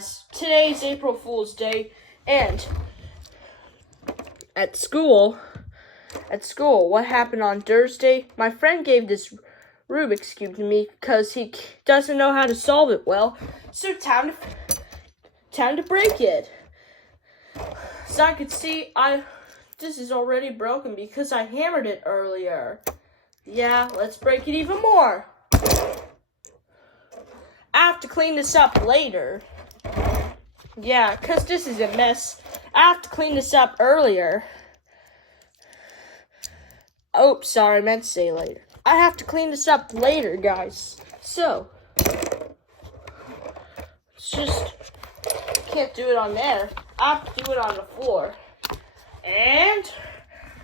guys, today's April Fool's Day, and at school, what happened on Thursday, my friend gave this Rubik's Cube to me because he doesn't know how to solve it well, so time to break it. So I could see, this is already broken because I hammered it earlier. Yeah, let's break it even more. I have to clean this up later. Yeah, because this is a mess. I have to clean this up earlier. Oh, sorry, I meant to say later. I have to clean this up later, guys. So, can't do it on there. I have to do it on the floor. And,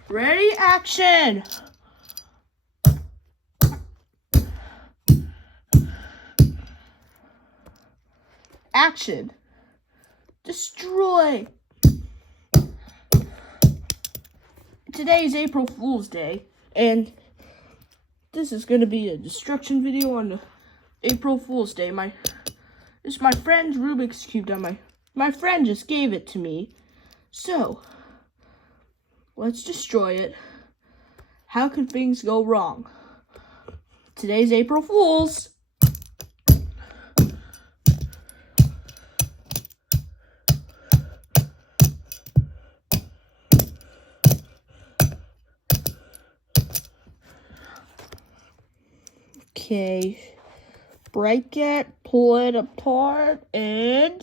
ready, action! Action. Destroy. Today is April Fool's Day, and this is going to be a destruction video on the April Fool's Day. It's my friend's Rubik's Cube that my friend just gave it to me. So, let's destroy it. How can things go wrong? Today's April Fool's. Okay, break it, pull it apart, and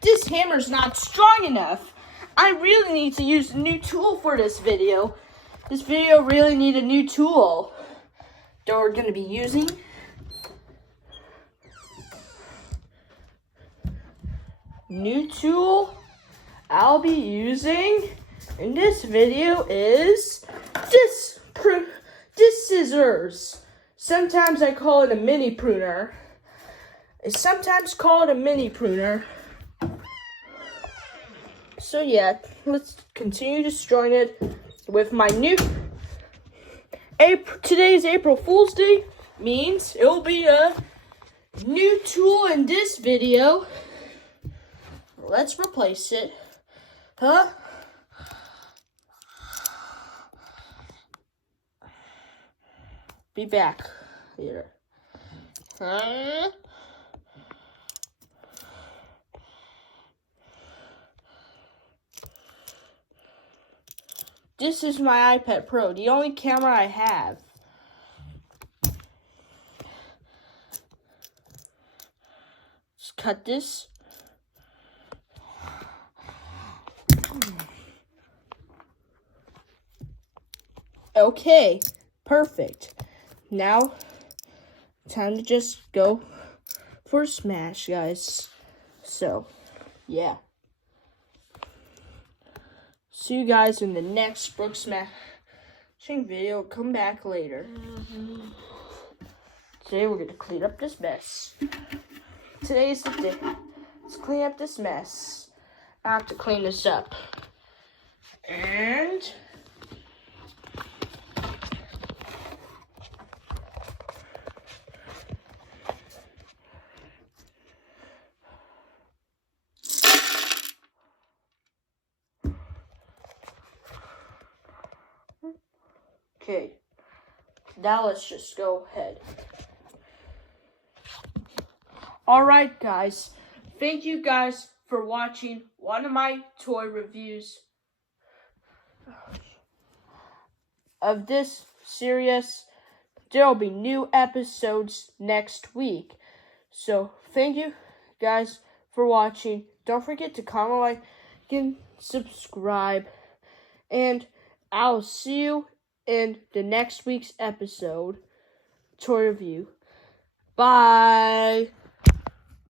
this hammer's not strong enough. I really need to use a new tool for this video. This video really needs a new tool that we're going to be using. New tool I'll be using in this video is this scissors. Sometimes I call it a mini pruner. I sometimes call it a mini pruner. So yeah, let's continue destroying it with my new today's April Fool's Day means it'll be a new tool in this video. Let's replace it. Be back later. This is my iPad Pro, the only camera I have. Let's cut this. Okay, perfect. Now, time to just go for a smash, guys. So, yeah. See you guys in the next Brook smashing video. Come back later. Today we're going to clean up this mess. Today's the day. Let's clean up this mess. I have to clean this up. And okay, now let's just go ahead. Alright guys, thank you guys for watching one of my toy reviews of this series. There will be new episodes next week. So thank you guys for watching. Don't forget to comment, like, and subscribe. And I'll see you in the next week's episode toy review. Bye.